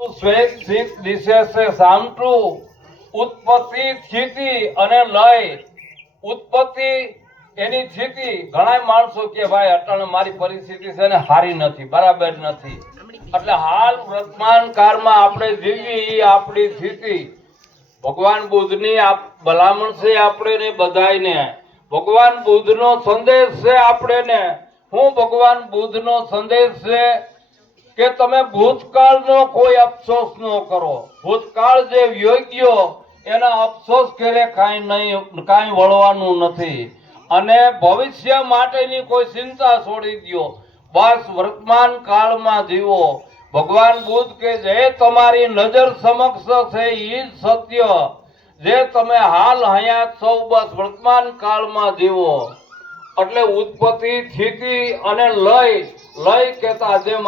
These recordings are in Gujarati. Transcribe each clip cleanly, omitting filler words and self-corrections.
સ્વૈચ્છિક દિશે સે સામટું ઉત્પત્તિ સ્થિતિ અને લય ઉત્પત્તિ એની સ્થિતિ ઘણા માણસો કે ભાઈ અટાણે મારી પરિસ્થિતિ છે ને સારી નથી, બરાબર નથી, એટલે હાલ વર્તમાન કાળમાં આપણે જીવી આપણી સ્થિતિ ભગવાન બુદ્ધની ભલામણ છે આપણે બધાને, ભગવાન બુદ્ધનો સંદેશ છે આપણે. હું ભગવાન બુદ્ધનો સંદેશ છે કે તમે ભૂતકાળનો કોઈ અફસોસ ન કરો. ભૂતકાળ જે યોગ્ય એના અફસોસ કરે કાંઈ વળવાનું નથી, અને ભવિષ્ય માટેની કોઈ ચિંતા છોડી દો. બસ વર્તમાન કાળમાં જીવો. ભગવાન બુદ્ધ કે જે તમારી નજર સમક્ષ છે એ જ સત્ય, જે તમે હાલ હયાત સૌ બસ વર્તમાન કાળમાં જીવો. એટલે ઉત્પત્તિ સ્થિતિ અને લય કેતા જેમ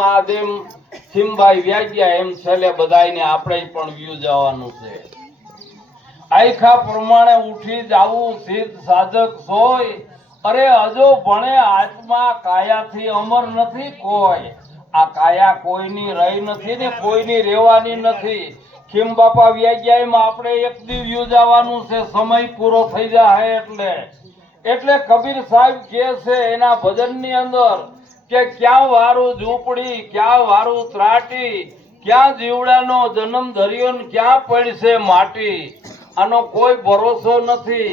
સિંહભાઈ વ્યાગ્યા એમ છેલ્લે બધાને આપણે પણ વ્યુ જવાનું છે. આયખા પ્રમાણે ઉઠી જાવું સિદ્ધ સાધક સોય. અરે અજો ભણે આત્મા કાયાથી અમર નથી કોઈ. આ કાયા કોઈની રહી નથી ને કોઈની રહેવાની નથી. ખીમ બાપા વ્યાગ્યા આપણે એક દી વ્યુ જવાનું છે, સમય પૂરો થઈ જાય એટલે કબીર સાહેબ કે છે એના ભજનની અંદર કે ક્યાં વારું ઝૂંપડી, ક્યાં વારું ત્રાટી, ક્યાં જીવડાનો જન્મ ધર્યો ને ક્યાં પડશે માટી. આનો કોઈ ભરોસો નથી.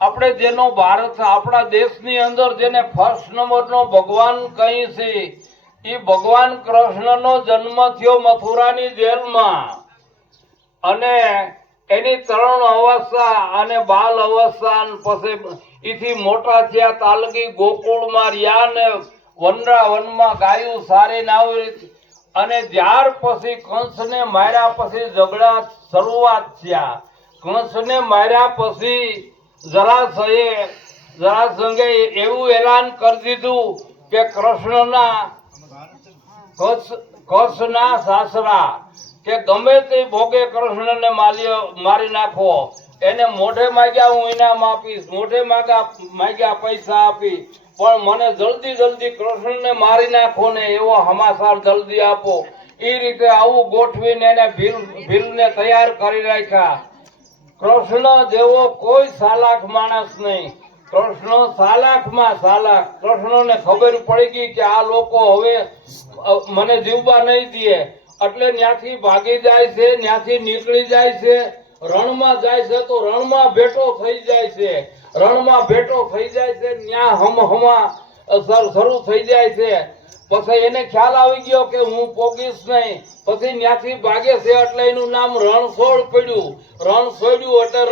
આપણે જેનો ભારત આપણા દેશની અંદર જેને ફર્સ્ટ નંબરનો ભગવાન કહી છે એ ભગવાન કૃષ્ણનો જન્મ થયો મથુરાની જેલમાં, અને એની તરુણ અવસ્થા અને બાલ અવસ્થા પછી એથી મોટા થયા તાલગી ગોકુળમાં રહ્યા ને વનમાં ગાયું સારી નાવી. અને ત્યાર પછી કંસને માર્યા પછી ઝઘડા શરૂઆત થયા. કંસને માર્યા પછી જરાસંઘે એવું એલાન કરી દીધું કે કૃષ્ણના સાસરા કે ગમે તે ભોગે કૃષ્ણને મારી નાખો. એને મોઢે માગ્યા હું ઇનામ આપીશ, મોઢે માગ્યા પૈસા આપી, પણ મને જલ્દી કૃષ્ણને મારી નાખો ને એવો સમાચાર જલ્દી આપો. એ રીતે આવું ગોઠવીને એને ભીલને તૈયાર કરી રાખ્યા. કૃષ્ણ જેવો કોઈ સાલાક માણસ નહીં. કૃષ્ણ સાલાકમાં સાલાક. કૃષ્ણને ખબર પડી ગઈ કે આ લોકો હવે મને જીવવા નહીં દે, એટલે ત્યાંથી ભાગી જાય છે, ત્યાંથી નીકળી જાય છે, રણમાં જાય છે તો રણમાં ભેટો થઈ જાય છે, ત્યાં હમહમા શરૂ થઈ જાય છે. પછી એને ખ્યાલ આવી ગયો કે હું પોગીશ નહીં, પછી ત્યાંથી ભાગે છે એટલે એનું નામ રણછોડ પડ્યું. એટલે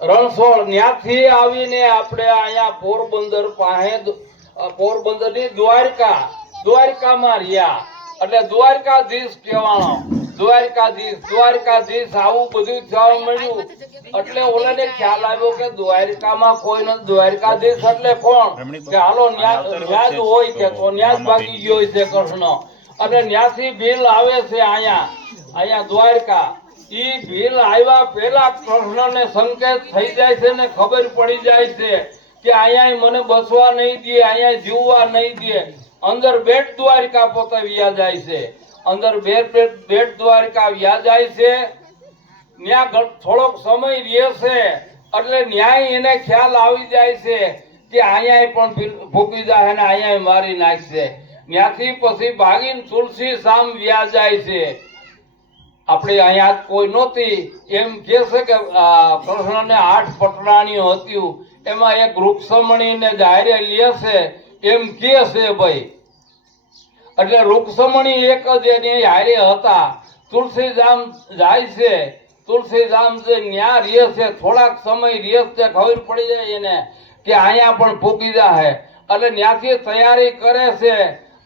રણછોડ ત્યાંથી આવીને આપણે અહીંયા પોરબંદર પાસે પોરબંદરની દ્વારકામાં રહ્યા. એટલે દ્વારકાધીશ કહેવાનો. દ્વારકાધીશ આવું બધું થવા મળ્યું. એટલે ઓલાને ખ્યાલ આવ્યો કે દ્વારકામાં કોઈ નથી. દ્વારકાધીશ એટલે કોણ? કે હાલો ન્યાજ હોય કે તો ન્યાજ ભાગી ગયો છે કૃષ્ણ. અને ન્યાથી ભીલ આવે છે અહીંયા દ્વારકા. ઈ ભીલ આવ્યા પેલા કૃષ્ણને સંકેત થઈ જાય છે ને ખબર પડી જાય છે કે અહીંયા મને બસવા નહીં દે, અહીંયા જીવવા નહીં દે. અંદર બેટ દ્વારકા પોતે વ્યા જાય છે. બેટ દ્વારકા વ્યા જાય છે. ત્યાં થોડોક સમય રહેશે એટલે ન્યાય એને ખ્યાલ આવી જાય છે કે અહીંયા પણ ભૂકી જાય ને અહીંયા મારી નાખશે. ત્યાંથી પછી ભાગીને તુલસી સામ વ્યા જાય છે. આપણે અહીંયા કોઈ નહોતી એમ કે છે કે કૃષ્ણને 8 પટરાણીઓ હતી, એમાં એક રૂક્ષમણીને જાહેરે લે છે એમ કે છે ભાઈ. એટલે રૂક્ષમણી એક જ એની હારે હતા. તુલસીધામ જાય છે. તુલસીધામ જે ન્યા રહે છે, થોડાક સમય રહે છે, ખબર પડી જાય એને કે અહીંયા પણ ફૂકી જાય. એટલે ત્યાંથી તૈયારી કરે છે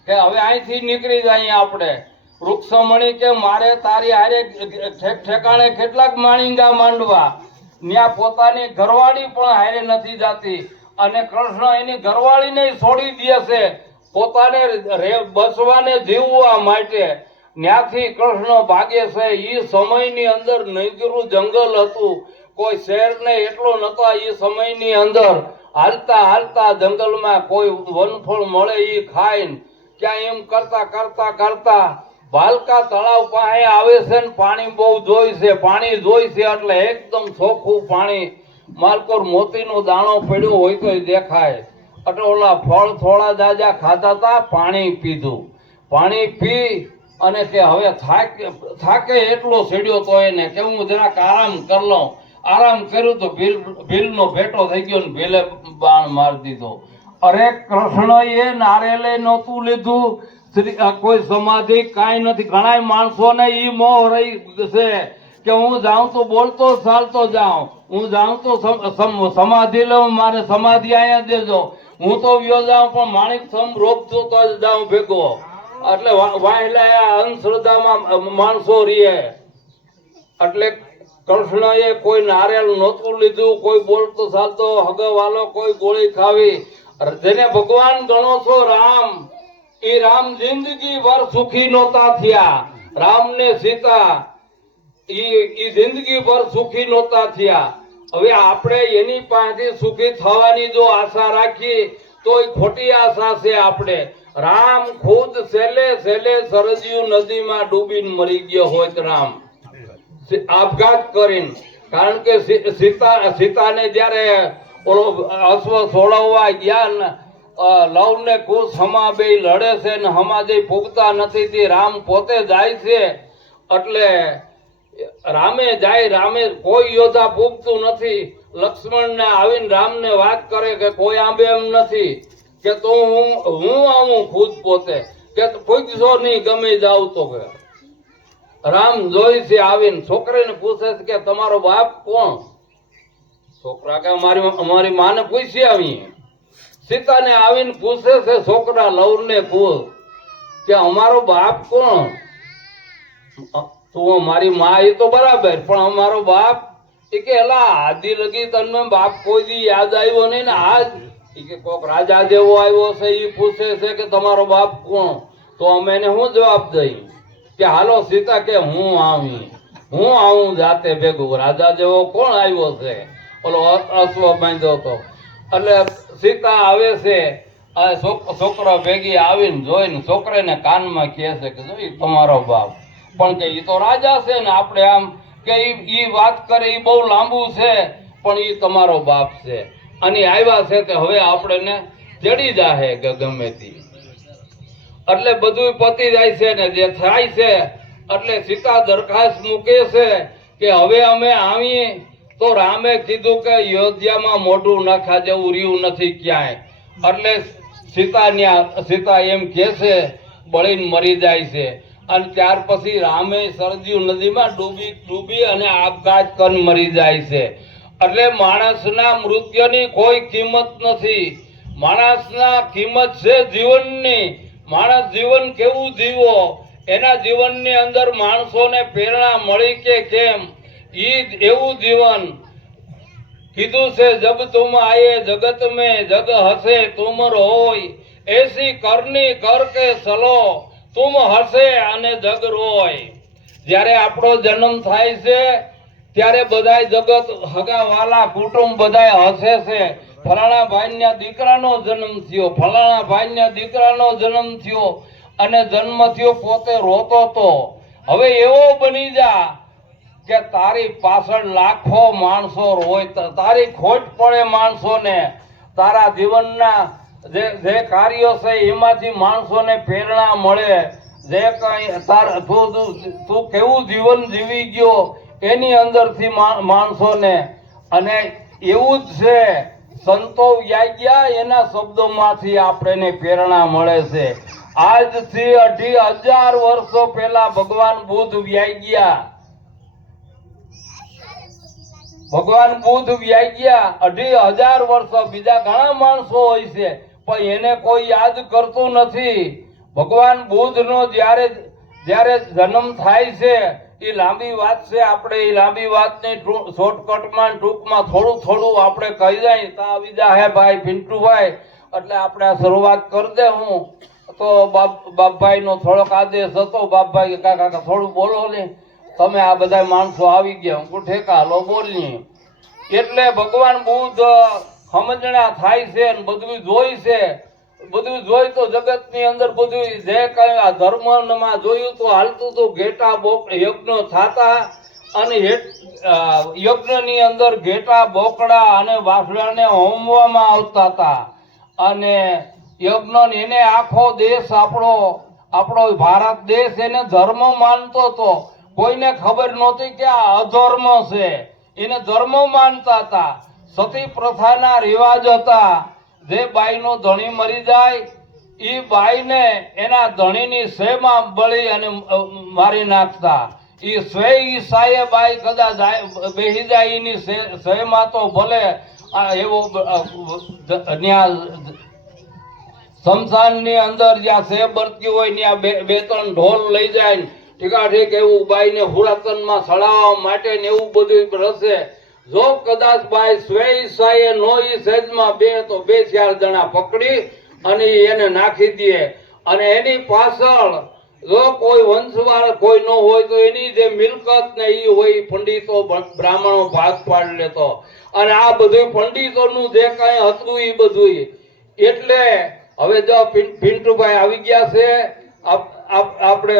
કે હવે અહીંથી નીકળી જાય આપણે. વૃક્ષમણી કે મારે તારી હારે ઠેકાણે કેટલાક માણીંગા માંડવા. ત્યાં પોતાની ઘરવાળી પણ હારે નથી જાતી, અને કૃષ્ણ એની ઘરવાળીને છોડી દે છે પોતાને બસવાને જીવવા માટે. ત્યાંથી કૃષ્ણ ભાગે છે. એ સમયની અંદર નગરું જંગલ હતું, કોઈ શહેર ને એટલો નતા. એ સમયની અંદર હાલતા જંગલમાં કોઈ વનફળ મળે એ ખાઈને ક્યાં એમ કરતા ભાલકા તળાવ પાસે આવે છે ને પાણી બહુ જોઈ છે, પાણી જોઈ છે એટલે એકદમ ચોખ્ખું પાણી, માલકોર મોતીનો દાણો પડ્યો હોય તો દેખાય. એટલે ઓલા ફળ થોડા જાજા ખાધા તા, પાણી પીધું. પાણી પી અને કે હવે થાકે એટલો સીડ્યો તો એને કે હું જરાક આરામ કરી લઉં. આરામ કર્યું તો ભીલનો ભેટો થઈ ગયો ને ભીલે બાણ મારી દીધો. અરે કૃષ્ણ એ નારેલે નહોતું લીધું, કોઈ સમાધિ કાંઈ નથી. ઘણા માણસોને ઈ મોહ રહી છે કે હું જાઉં તો બોલતો ચાલતો જાઉં, હું જાઉં તો સમાધિ લઉં, મારે સમાધિ અહીંયા દેજો, હું તો વ્યો જાઉં પણ માણિક સમ રોપતો તો જ જાઉં ભેગો. એટલે વાહેલા અંધશ્રદ્ધામાં માણસો રીએ. એટલે કૃષ્ણએ કોઈ નારિયેળ નહોતું લીધું, કોઈ બોલતો ચાલતો હગવાલો, કોઈ ગોળી ખાવી. જેને ભગવાન ગણો છો રામ, એ રામ જિંદગી ભર સુખી નહોતા થયા. રામ ને સીતા ઈ જિંદગી ભર સુખી નહોતા થયા. હવે આપણે એની પાસેથી સુખી થવાની જો આશા રાખી તો એ ખોટી આશા છે. આપણે રામ ખુદ છેલ્લે સરસ્યુ નદીમાં ડૂબીને મરી ગયો હોત રામ, આપઘાત કરીને. કારણ કે સીતાને જયારે ઓલો અશ્વ છોડાવવા ગયા, લવ ને કુશ હમા બે લડે છે ને હમા જે પૂગતા નથી, તે રામ પોતે જાય છે. એટલે રામે જાય, રામે કોઈ યોદ્ધા પૂગતું નથી. લક્ષ્મણ ને આવીને રામ ને વાત કરે કે કોઈ આંબે એમ નથી, કે તો હું આવું ખુદ પોતે, કે પૂગશો નહીં ગમે જાવ તો. કે રામ જોઈ છે આવીને છોકરીને પૂછે છે કે તમારો બાપ કોણ? છોકરા કે અમારી માને પૂછી આવી. સીતાને આવીને પૂછે છે છોકરા લવ ને પૂછ કે અમારો બાપ કોણ? તું મારી માં એ તો બરાબર, પણ અમારો બાપ એ કે એલા આદિ લગી તને બાપ કોઈ દી યાદ આવ્યો નહીં ને આજ કે કોક રાજા જેવો આવ્યો છે એ પૂછે છે કે તમારો બાપ કોણ? તો અમે એને શું જવાબ દઈ કે હાલો સીતા કે હું આવું જાતે ભેગું, રાજા જેવો કોણ આવ્યો છે? ઓલો અશ્વ બાંધ્યો હતો. એટલે સીતા આવે છે, છોકરા ભેગી આવીને જોઈને છોકરાને કાનમાં કહે છે કે જોઈ તમારો બાપ, પણ કે ઈ તો રાજા છે ને આપણે આમ કે ઈ વાત કરે ઈ બહુ લાંબુ છે, પણ ઈ તમારો બાપ છે. અને આવ્યા છે તે હવે આપણે જડી જાહે કે ગમે તે. એટલે બધું પતી જાય છે ને જે થાય છે. એટલે સીતા દરખાસ્ત મૂકે છે કે હવે અમે આવીએ તો રામે કીધું કે અયોધ્યામાં મોઢું નાખા જેવું રહ્યું નથી ક્યાંય. એટલે સીતા એમ કે છે, બળીને મરી જાય છે. અને ત્યાર પછી રામે સરજ્યુ નદીમાં ડૂબી અને આપઘાત કરી મરી જાય છે. એટલે માણસના મૃત્યુની કોઈ કિંમત નથી. માણસના કિંમત છે જીવનની. માણસ જીવન કેવું જીવો, એના જીવનની અંદર માણસોને પ્રેરણા મળી કે કેમ, ઈ એવું જીવન કીધું છે. જબ તુમ આયે જગત में જગ હસે તુમ રોય, એસી કરની કર કે ચલો તુમ હસે અને જગ રોય. જ્યારે આપણો જન્મ થાય છે ત્યારે બધાય જગત હગા વાલા કુટુંબ બધાય હસે છે. ફલાણા ભાઈના દીકરાનો જન્મ થયો, ફલાણા ભાઈના દીકરાનો જન્મ થયો, અને જન્મ થયો પોતે રોતો તો. હવે એવો બની જા કે તારી પાછળ લાખો માણસો રોય, તારી ખોટ પડે માણસોને. તારા જીવનના જે કાર્યો છે એમાંથી માણસોને પ્રેરણા મળે. જે કઈ તું કેવું જીવન જીવી ગયો એની અંદરથી માણસોને. અને એવું જ છે, સંતો વ્યાગ્યા એના શબ્દોમાંથી આપણને પ્રેરણા મળે છે. આજથી 2500 વર્ષો પહેલા ભગવાન બુદ્ધ વ્યાગ્યા. ભગવાન બુદ્ધ વ્યાગ્યા 2500 વર્ષો. બીજા ઘણા માણસો હોય છે પણ એને કોઈ યાદ કરતું નથી. ભગવાન બુદ્ધ નો જ્યારે જન્મ થાય છે એ લાંબી વાત છે. આપણે એ લાંબી વાતને શોર્ટકટમાં ટૂંકમાં થોડું આપણે કહી જાય તો આવી જાય ભાઈ પિન્ટુભાઈ. એટલે આપણે આ શરૂઆત કરી દે. હું તો બાપભાઈ નો થોડોક આદેશ હતો. બાપભાઈ કાકા થોડું બોલો ને, તમે આ બધા માણસો આવી ગયા, હું ઠેકા લો બોલી. એટલે ભગવાન બુદ્ધ સમજણા થાય છે ને બધું જોઈ છે. બધું જોઈ તો જગતની અંદર બધું જે કઈ આ ધર્મમાં જોયું તો હાલતું તો ઘેટા યજ્ઞ થતા અને યજ્ઞની અંદર ઘેટા બોકડા અને વાસડાને હોમવામાં આવતા હતા અને યજ્ઞ એને આખો દેશ આપણો ભારત દેશ એને ધર્મ માનતો હતો. કોઈને ખબર નહોતી કે આ અધર્મ છે, એને ધર્મ માનતા હતા. સતી પ્રથાના રિવાજ હતા. જે બાઈનો ધણી મરી જાય એ બાઈને એના ધણીની સેમાં બળી અને મારી નાખતા. એ સ્વે ઈસાએ બાઈ કદાચ બેહી જાય એની સેમાં તો ભલે એવો શમશાનની અંદર જ્યાં સે બરતી હોય ત્યાં બે ત્રણ ઢોલ લઈ જાય ઠીક એવું બાઈને હુરાતનમાં સડાવવા માટે ને એવું બધું રસે. જો કદાચ બાઈ સ્વે ઈસાએ નો ઈ સેજમાં બે તો 2-4 જણા પકડી અને એને નાખી દે અને એની પાછળ જો કોઈ વંશવાળ કોઈ ન હોય તો એની જે મિલકત ને ઈ હોય પંડિતો બ્રાહ્મણો ભાગ પાડી લેતો અને આ બધું પંડિતોનું જે કઈ હતું એ બધું. એટલે હવે જો પિન્ટુભાઈ આવી ગયા છે આપણે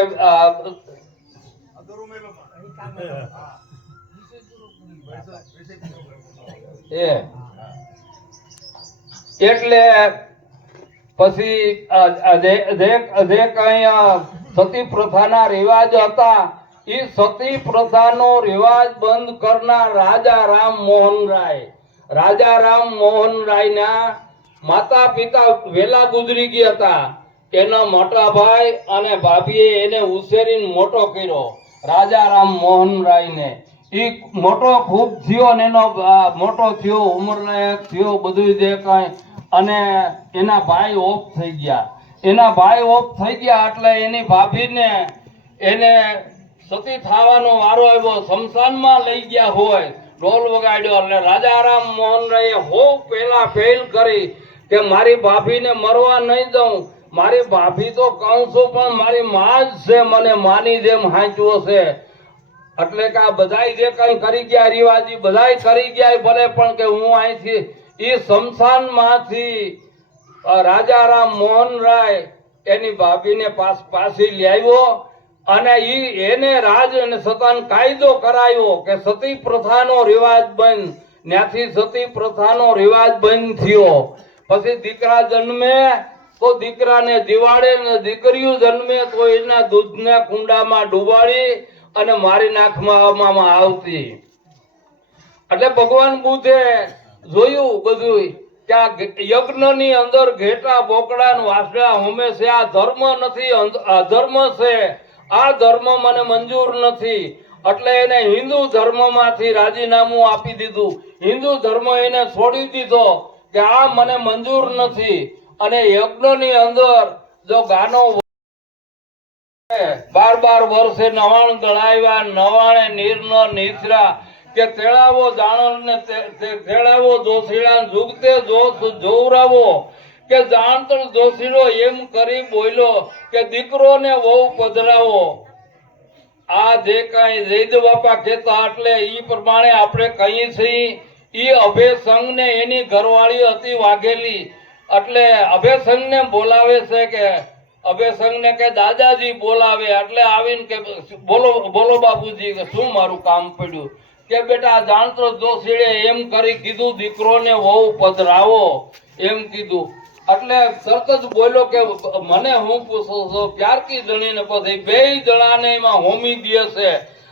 એટલે પછી જે કઈ સતી પ્રથાના રિવાજ હતા એ સતી પ્રથાનો રિવાજ બંધ કરનાર રાજા રામ મોહન રાયના માતા પિતા વેલા ગુજરી ગયા હતા. એના મોટા ભાઈ અને ભાભીએ એને ઉછેરીને મોટો કર્યો. રાજા રામ મોહન રાયને એ મોટો ખૂબ થયો ને એનો મોટો થયો, ઉંમરલાયક થયો, બધું જે કઈ અને એના ભાઈ ઓફ થઈ ગયા. એટલે એની ભાભીને એને સતી થવાનો વારો આવ્યો. શમશાનમાં લઈ ગયા હોય, ઢોલ વગાડ્યો એટલે રાજા રામ મોહન રાયે પહેલા પહેલ કરી કે મારી ભાભીને મરવા નહીં દઉં. મારી ભાભી તો કહું છું પણ મારી માં જ છે, મને માની જેમ હાંચવો છે. એટલે કે આ બધાય જે કઈ કરી ગયા રિવાજી બધાય કરી ગયા ભલે, પણ કે હું અહીંથી એ શમશાનમાંથી રાજા રામ મોહન રાય એની ભાભીને પાછી લાવ્યો અને એને રાજ અને સતાન કાયદો કરાયો કે સતી પ્રથાનો રિવાજ બંધ. ત્યાંથી સતી પ્રથાનો રિવાજ બંધ થયો. પછી દીકરા જન્મે તો દીકરાને દિવાળે ને દીકરીઓ જન્મે તો એના દૂધને કુંડામાં ડુબાડી અને મારી નાખવામાં આવતી. એટલે ભગવાન બુદ્ધે જોયું બધું કે આ યજ્ઞની અંદર ઘેટા બોકડા વાસડા હોમે છે. આ ધર્મ નથી, અધર્મ છે. આ ધર્મ મને મંજૂર નથી. એટલે એને હિન્દુ ધર્મમાંથી રાજીનામું આપી દીધું. હિન્દુ ધર્મ એને છોડી દીધો કે આ મને મંજૂર નથી. અને યજ્ઞની અંદર જો ગાનો 12 વર્ષે 99 ગળાવ્યા, 99 નીરનો નીસરા કે તેડાવો દાણો ને તેડાવો દોશીડા જુગતે જોવરાવો કે જાણતર દોશીડો એમ કરી બોલ્યો કે દીકરો ને વહુ પધરાવો. આ જે કઈ જૈદ બાપા કહેતા એટલે ઈ પ્રમાણે આપણે કહીએ છીએ. ઈ અભયસંગ ને એની ઘરવાળી હતી વાઘેલી. એટલે અભયસંગ ને બોલાવે છે કે અભયસંગ ને કે દાદાજી બોલાવે એટલે આવીને કે બોલો બાપુજી કે શું મારું કામ પડ્યું કે બેટા જાણતો દોશીડે એમ કરી કીધું દીકરોને વહુ પધરાવો એમ કીધું. એટલે તરત જ બોલ્યો કે મને હું પૂછો છો પ્યારકી જણીને પછી 2 જણાને એમાં હોમી દે છે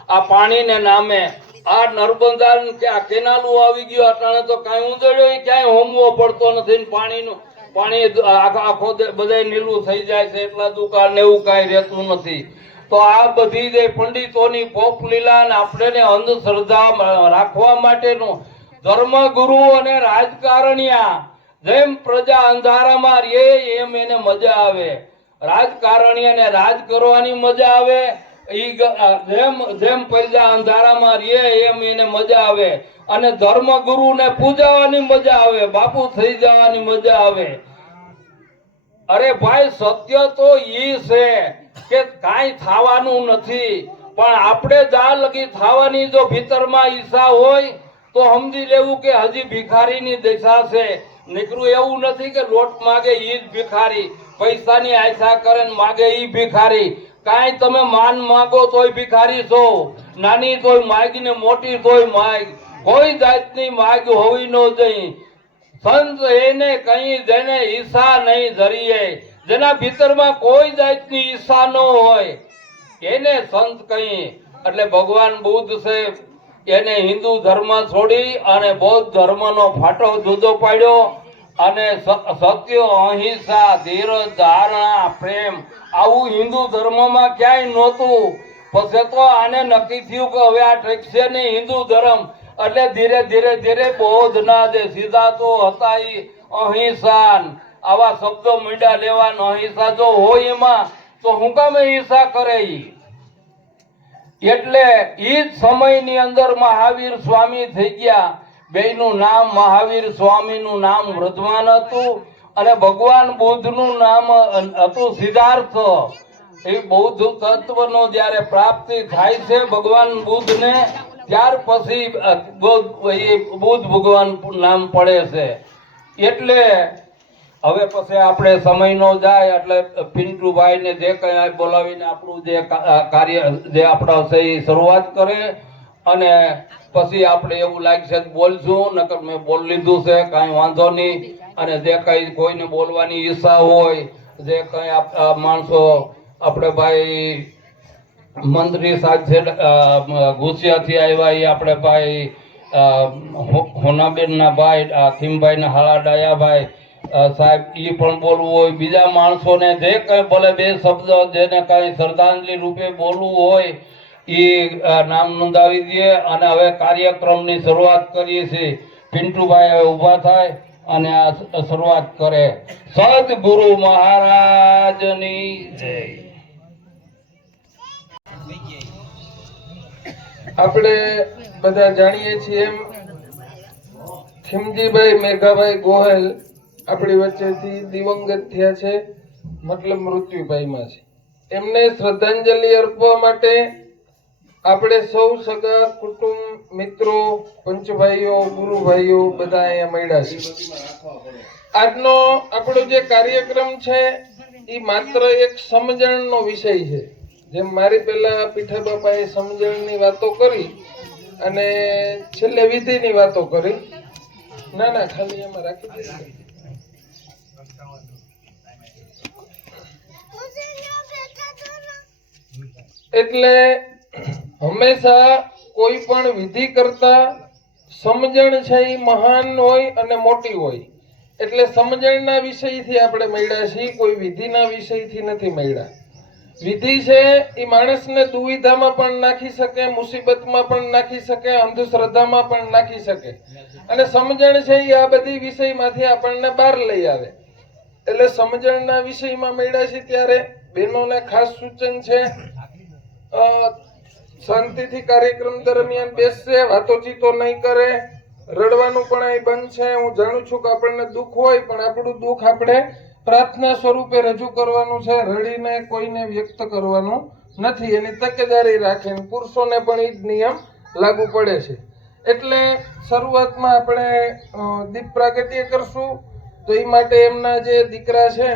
આ પાણીને નામે. આ નર્મદા કે આ કેનાલું આવી ગયું અટાણે તો કાંઈ ઉંદડ્યો ક્યાંય હોમવો પડતો નથી. પાણી આખો બધા નીલું થઈ જાય છે. એટલા દુકાળ ને એવું કાંઈ રહેતું નથી. તો આ બધી જે પંડિતોની પોપ લીલા ને આપણે અંધશ્રદ્ધા રાખવા માટેનું ધર્મગુરુ અને રાજકારણિયા જેમ પ્રજા અંધારામાં રહે એમ એને મજા આવે. રાજકારણિયાને રાજ કરવાની મજા આવે. જેમ પ્રજા અંધારામાં રહે એમ એને મજા આવે. અને ધર્મગુરુને પૂજાવાની મજા આવે. બાપુ થઈ જવાની મજા આવે. અરે ભાઈ સત્ય તો ઈ છે કે કાંઈ થવાનું નથી, પણ આપણે જ્યાં લગી થવાની જો ભીતરમાં ઈચ્છા હોય તો સમજી લેવું કે હજી ભિખારીની દશા છે. નીકળું એવું નથી કે લોટ માગે ઈ જ ભિખારી, પૈસાની આશા કરે ને માગે ઈ ભિખારી. કાંઈ તમે માન માગો તોય ભિખારી છો, નાની તોય માગ ને મોટી તોય માગ, કોઈ જાતની માગ હોવી ન જોઈએ. સંત એને કઈ જેને ઈચ્છા નહીં ધરીએ, જેના ભીતરમાં કોઈ જાતની ઈચ્છા ન હોય એને સંત કહીએ. એટલે ભગવાન બુદ્ધ છે એને હિન્દુ ધર્મ છોડી અને બૌદ્ધ ધર્મનો ફાટો જુદો પાડ્યો અને સત્ય, અહિંસા, ધીરજ, ધારણા, પ્રેમ આવું હિન્દુ ધર્મમાં ક્યાંય નહોતું. પછી તો આને નક્કી થયું કે હવે આ ઠેકશે નહીં હિન્દુ ધર્મ, એટલે ધીરે ધીરે ધીરે બૌદ્ધના જે સિદ્ધાંતો હતા એ અહિંસા આવા શબ્દો મીંડા લેવાનો. અહિંસા જો હોય એમાં તો હું કામ હિંસા કરે ઈ. એટલે ઈ જ સમયની અંદર મહાવીર સ્વામી થઈ ગયા. બેયનું નામ મહાવીર સ્વામીનું નામ વૃદ્ધમાન હતું અને ભગવાન બુદ્ધનું નામ હતું સિદ્ધાર્થ. એ બૌદ્ધ તત્વનો જ્યારે પ્રાપ્તિ થાય છે ભગવાન બુદ્ધને, ત્યાર પછી બુદ્ધ ભગવાન નામ પડે છે. એટલે હવે પછી આપણે સમય નો જાય એટલે પિન્ટુભાઈ ને જે કઈ બોલાવીને આપણું જે કાર્ય જે આપણા છે એ શરૂઆત કરે અને પછી આપણે એવું લાગશે બોલશું, નકર મેં બોલ લીધું છે કાંઈ વાંધો નહીં. અને જે કઈ કોઈને બોલવાની ઈચ્છા હોય, જે કઈ માણસો આપણે ભાઈ મંત્રી સાથે ગુસિયાથી આવ્યા એ આપણે ભાઈ હોનાબેન ના ભાઈ ખીમભાઈ ના હાલા ડાયાભાઈ સાહેબ ઈ પણ બોલવું હોય, બીજા માણસોને જે કઈ ભલે બે શબ્દ જેને કઈ શ્રદ્ધાંજલિ રૂપે બોલવું હોય એ નામ નોંધાવી દે. અને હવે કાર્યક્રમની શરૂઆત કરીએ છીએ. પિન્ટુભાઈ હવે ઊભા થાય અને આ શરૂઆત કરે. સદગુરુ મહારાજની જય. આપણે બધા જાણીએ છીએ એમ ખીમજીભાઈ મેઘાભાઈ ગોહેલ આપણી વચ્ચેથી દિવંગત થયા છે, મતલબ મૃત્યુ પામ્યા છે. એમને શ્રદ્ધાંજલિ અર્પવા માટે આપણે સૌ સગા કુટુંબ મિત્રો, પંચભાઈઓ, ગુરુભાઈઓ બધા અહીંયા મળ્યા છે. આજનો આપણો જે કાર્યક્રમ છે એ માત્ર એક સમજણનો વિષય છે. જેમ મારી પહેલા પીઠા બાપાએ સમજણની વાતો કરી અને છેલ્લે વિધિની વાતો કરી. ના ના ખાલી એમાં રાખી દીધી. એટલે હંમેશા કોઈ પણ વિધિ કરતા સમજણ છે એ મહાન હોય અને મોટી હોય. એટલે સમજણના વિષયથી આપણે મળ્યા છીએ, કોઈ વિધિના વિષયથી નથી મળ્યા. વિધિ છે એ માણસને દુવિધામાં પણ નાખી શકે, મુસીબતમાં પણ નાખી શકે, અંધશ્રદ્ધામાં પણ નાખી શકે. અને સમજણ છે એ આ બધી વિષયમાંથી આપણને બહાર લઈ આવે. એટલે સમજણના વિષયમાં મળ્યા છે ત્યારે બહેનોને ખાસ સૂચન છે શાંતિથી કાર્યક્રમ દરમિયાન બેસશે, વાતોચીતો નહીં કરે, રડવાનું પણ અહીં બંધ છે. હું જાણું છું કે આપણને દુઃખ હોય પણ આપણું દુઃખ આપણે પ્રાર્થના સ્વરૂપે રજૂ કરવાનું છે, રડીને કોઈને વ્યક્ત કરવાનું નથી. એની તકેદારી રાખીને પુરુષોને પણ એ જ નિયમ લાગુ પડે છે. એટલે શરૂઆતમાં આપણે દીપ પ્રાગટ્ય કરશું. તો એ માટે એમના જે દીકરા છે,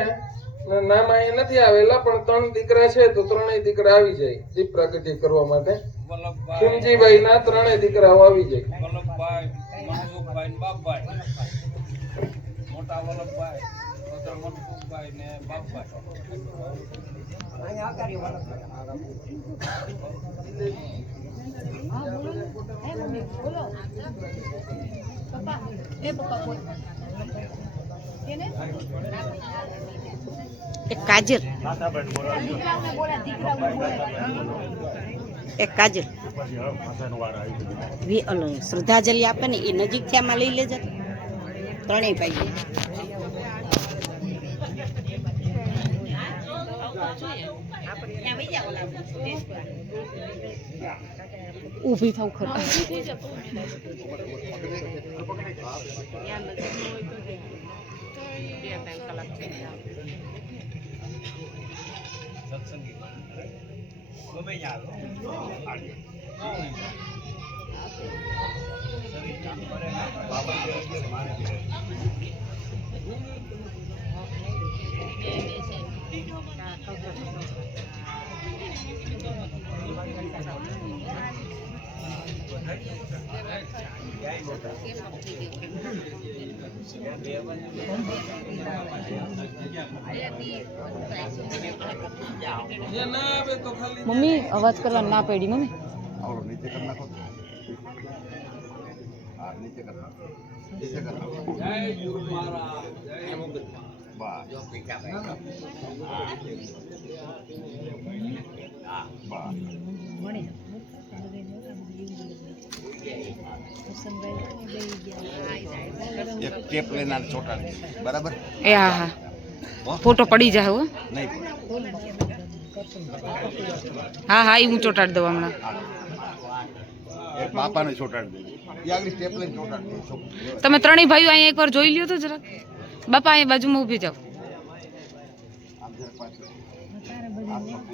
નામ અહીં નથી આવેલા પણ 3 દીકરા છે, તો 3 દીકરા આવી જાય દીપ પ્રાગટ્ય કરવા માટે. ખીમજીભાઈ ના 3 દીકરાઓ આવી જાય. વલ્લભભાઈ, મનસુખભાઈ, બાપભાઈ, મોટા વલ્લભભાઈ, મનસુખભાઈ ને કાજલ એક કાજલ શ્રદ્ધાંજલિ આપે ને એ નજીકથી આમાં લઈ લેજે, 3 પાઈ ઊભી થવું ખરું. એ ના આવે તો ખાલી મમ્મી અવાજ કરવા ના પડી મમ્મી. આવડો નીચે કરી નાખો. હા નીચે કરી નાખો. નીચે કરી નાખો. જય ગુરુ મહારાજ જય મોગલ બસ. બસ. એક ટેપ લઈને આ ચોંટાડી દે. બરાબર. એ હા હા ફોટો પડી જાય હો. નહીં પડે. હા હા એ હું ચોટાડી દઉં હમણાં. એક બાપાને ચોંટાડી દે. એ આગળ ટેપ લઈને ચોંટાડી દે. છોકરી. તમે ત્રણેય ભાઈઓ અહીંયા એકવાર જોઈ લ્યો તો જરાક. બાપા અહીંયા બાજુમાં ઊભી જાઓ. આમ જરાક પાછળ.